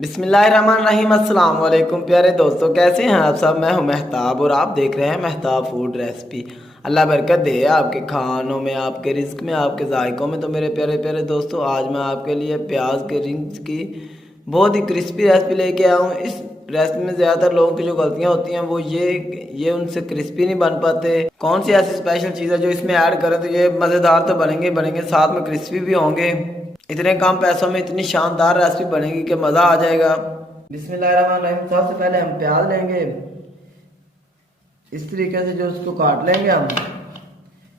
बिस्मिल्लाहिर्रहमानिर्रहीम अस्सलाम वालेकुम प्यारे दोस्तों, कैसे हैं आप सब। मैं हूं महताब और आप देख रहे हैं महताब फूड रेसिपी। अल्लाह बरकत दे आपके खानों में, आपके रिस्क में, आपके जायकों में। तो मेरे प्यारे प्यारे दोस्तों, आज मैं आपके लिए प्याज के रिंग्स की बहुत ही क्रिस्पी रेसिपी लेके आया हूँ। इस रेसिपी में ज़्यादातर लोगों की जो गलतियाँ होती हैं वो ये उनसे क्रिस्पी नहीं बन पाते। कौन सी ऐसी स्पेशल चीज़ है जो इसमें ऐड करें तो ये मज़ेदार तो बनेंगे बनेंगे, साथ में क्रिस्पी भी होंगे। इतने कम पैसों में इतनी शानदार रेसिपी बनेगी कि मज़ा आ जाएगा। बिस्मिल्लाहिर्रहमानिर्रहीम। सबसे पहले हम प्याज लेंगे, इस तरीके से जो उसको काट लेंगे, हम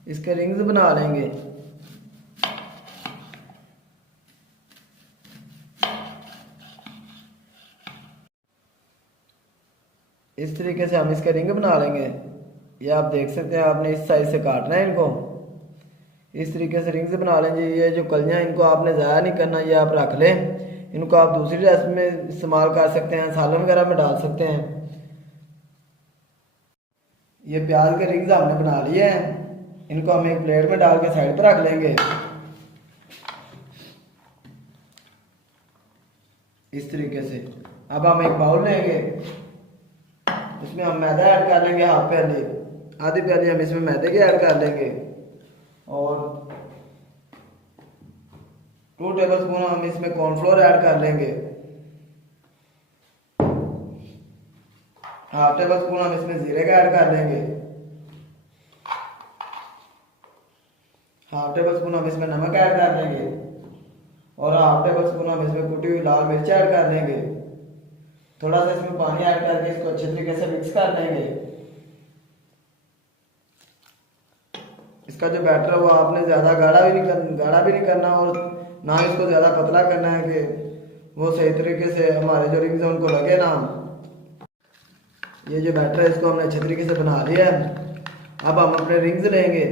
इसके रिंग्स बना लेंगे। इस तरीके से हम इसके रिंग बना लेंगे। ये आप देख सकते हैं, आपने इस साइज से काटना है इनको। इस तरीके से रिंग्स बना लेंगे। ये जो कलियाँ, इनको आपने ज़ाया नहीं करना, ये आप रख लें। इनको आप दूसरी रेसिपी में इस्तेमाल कर सकते हैं, सालन वगैरह में डाल सकते हैं। ये प्याज के रिंग्स हमने बना लिए हैं, इनको हम एक प्लेट में डाल के साइड पर रख लेंगे। इस तरीके से अब हम एक बाउल लेंगे, इसमें हम मैदा ऐड कर लेंगे। हाफ प्याली, आधी प्याली हम इसमें मैदे की ऐड कर लेंगे। और 2 टेबलस्पून हम इसमें कॉर्नफ्लोर ऐड कर लेंगे। हाफ टेबल स्पून हम इसमें जीरे का ऐड कर लेंगे। हाफ टेबल स्पून हम इसमें नमक ऐड कर लेंगे। और हाफ टेबल स्पून हम इसमें कुटी हुई लाल मिर्च ऐड कर लेंगे। थोड़ा सा इसमें पानी ऐड करके इसको अच्छे तरीके से मिक्स कर लेंगे। इसका जो बैटर है वो आपने ज़्यादा गाढ़ा भी नहीं करना और ना इसको ज़्यादा पतला करना है कि वो सही तरीके से हमारे जो रिंग्स हैं उनको लगे ना। ये जो बैटर है इसको हमने अच्छे तरीके से बना लिया है। अब हम अपने रिंग्स लेंगे,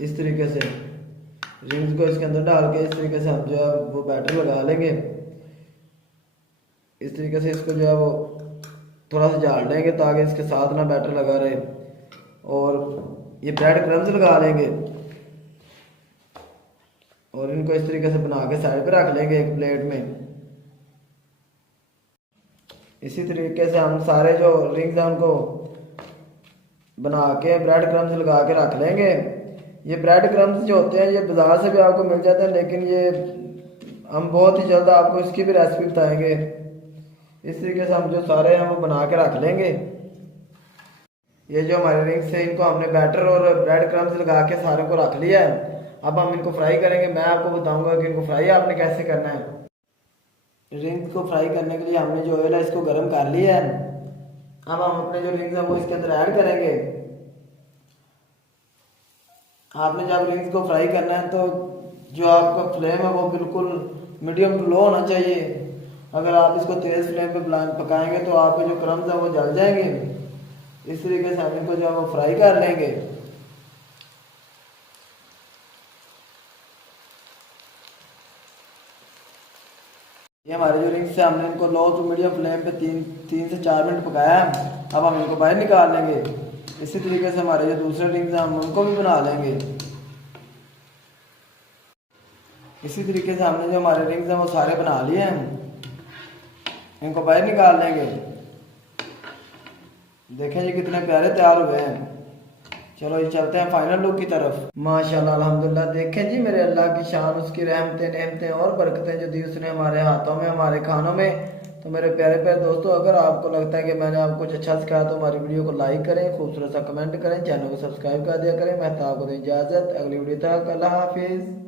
इस तरीके से रिंग्स को इसके अंदर डाल के इस तरीके से हम जो है वो बैटर लगा लेंगे। इस तरीके से इसको जो है वो थोड़ा सा झाड़ लेंगे ताकि इसके साथ ना बैटर लगा रहे। और ये ब्रेड क्रम्स लगा लेंगे और इनको इस तरीके से बना के साइड पे रख लेंगे एक प्लेट में। इसी तरीके से हम सारे जो रिंग्स हैं उनको बना के ब्रेड क्रम्स लगा के रख लेंगे। ये ब्रेड क्रम्स जो होते हैं ये बाज़ार से भी आपको मिल जाते हैं, लेकिन ये हम बहुत ही जल्द आपको इसकी भी रेसिपी बताएंगे। इस तरीके से हम जो सारे हैं वो बना के रख लेंगे। ये जो हमारे रिंग्स है इनको हमने बैटर और ब्रेड क्रम्स लगा के सारे को रख लिया है। अब हम इनको फ्राई करेंगे। मैं आपको बताऊंगा कि इनको फ्राई आपने कैसे करना है। रिंग्स को फ्राई करने के लिए हमने जो ऑयल है इसको गर्म कर लिया है। अब हम अपने जो रिंग्स हैं वो इसके अंदर ऐड करेंगे। आपने जब रिंग्स को फ्राई करना है तो जो आपका फ्लेम है वो बिल्कुल मीडियम टू लो होना चाहिए। अगर आप इसको तेज़ फ्लेम पे पकाएंगे तो आपके जो क्रम्स हैं वो जल जाएंगे। इस तरीके से हम इनको जो है वो फ्राई कर लेंगे। ये हमारे जो रिंग्स है हमने इनको लो टू मीडियम फ्लेम पे 3 से 4 मिनट पकाया है। अब हम इनको बाहर निकाल लेंगे। इसी तरीके से हमारे जो दूसरे रिंग्स हैं हम उनको भी बना लेंगे। इसी तरीके से हमने जो हमारे रिंग्स हैं वो सारे बना लिए हैं, इनको बाहर निकाल लेंगे। देखें जी कितने प्यारे तैयार हुए हैं। चलो ये चलते हैं फाइनल लुक की तरफ। माशाल्लाह अल्हम्दुलिल्लाह। देखें जी मेरे अल्लाह की शान, उसकी रहमतें नेमतें और बरकतें जो दी उसने हमारे हाथों में, हमारे खानों में। तो मेरे प्यारे प्यारे दोस्तों, अगर आपको लगता है कि मैंने आपको कुछ अच्छा सिखाया तो हमारी वीडियो को लाइक करें, खूबसूरत सा कमेंट करें, चैनल को सब्सक्राइब कर दिया करें। मैं तो आपको इजाज़त, अगली वीडियो तक अल्लाह हाफिज़।